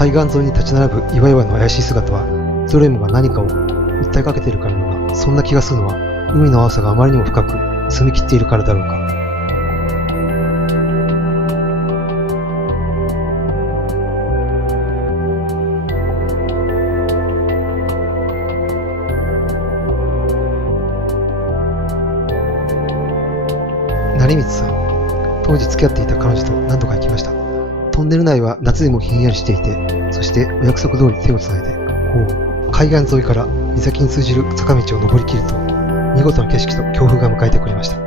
海岸沿いに立ち並ぶ岩々の怪しい姿は、どれもが何かを訴えかけているからのような、そんな気がするのは、海の青さがあまりにも深く、澄み切っているからだろうか。成光さん、当時付き合っていた彼女と何度か行きました。トンネル内は夏でもひんやりしていて、そしてお約束通り手をつないで、海岸沿いから岬に通じる坂道を登りきると、見事な景色と強風が迎えてくれました。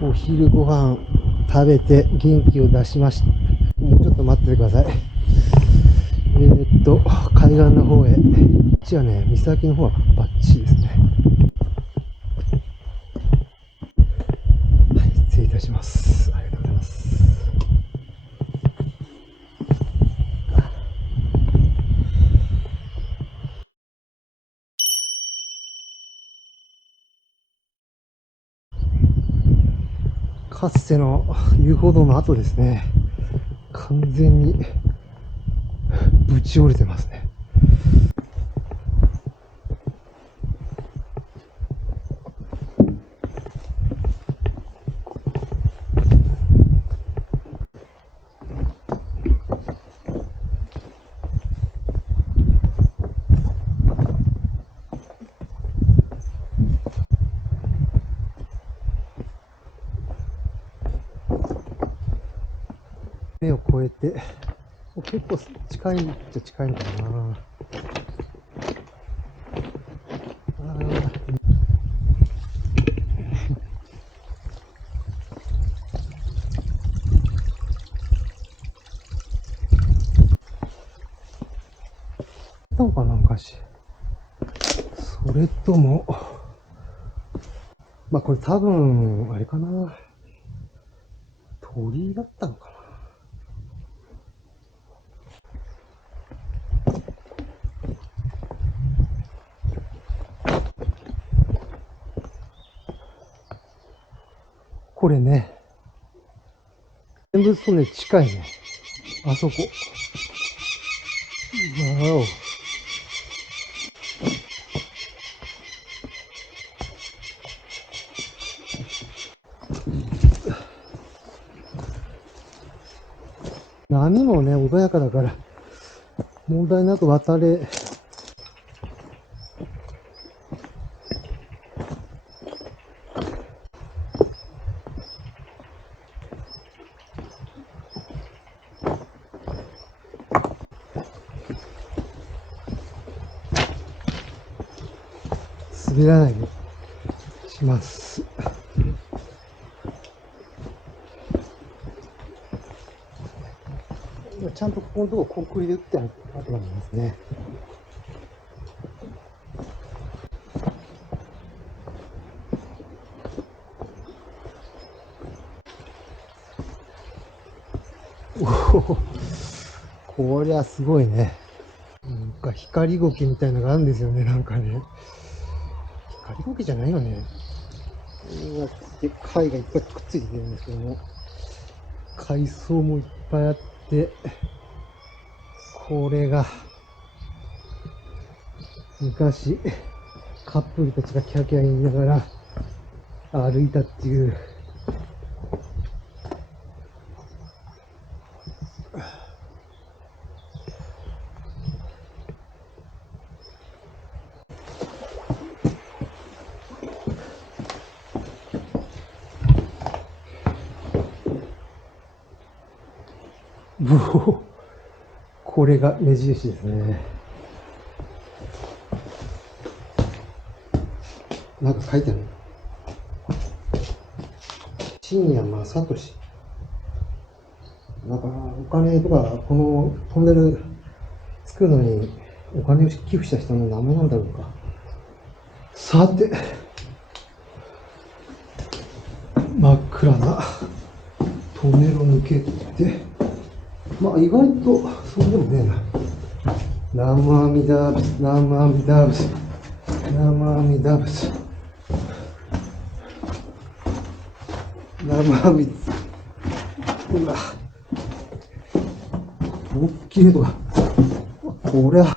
お昼ご飯食べて元気を出しました。もうちょっと待っててください。海岸の方へ。こっちはね、岬の方はバッチリですね。はい、失礼いたします。ありがとうございます。かつての遊歩道の跡ですね。完全にぶち折れてますね。目を越えて、結構近いっちゃ近いのかな。たのかな、昔。それとも、これ多分、あれかな。鳥居だったのかな。これね、全部そうね、近いね。あそこ。わお。波もね、穏やかだから、問題なく渡れ、滑らないようにします。ちゃんとここのとこコンクリで打ってある跡がありますね。おお、こりゃすごいね。なんか光苔みたいなのがあるんですよね、なんかね。光苔じゃないよね。でっかいがいっぱいくっついてるんですけども、海藻もいっぱいあって、これが昔カップルたちがキャキャ言いながら歩いたっていう。これが目印ですね。なんか書いてある。深夜正俊。なんかお金とか、このトンネル作るのにお金を寄付した人の名前なんだろうか。さて、暗なトンネルを抜けて、まあ意外とそうでもねえな。南無阿弥陀仏、南無阿弥陀仏、南無阿弥陀仏、南無阿弥、うわ、大きいとか、これは。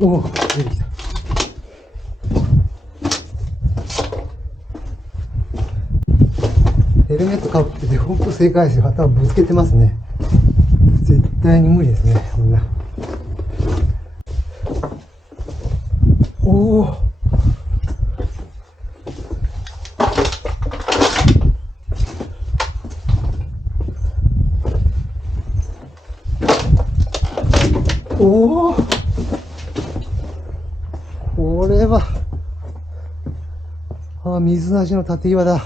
おお、出てきた。ヘルメットかぶってて、ほんと正解ですよ。頭ぶつけてますね。絶対に無理ですね、みんな。おお。おお。これは、水なしの縦岩だ。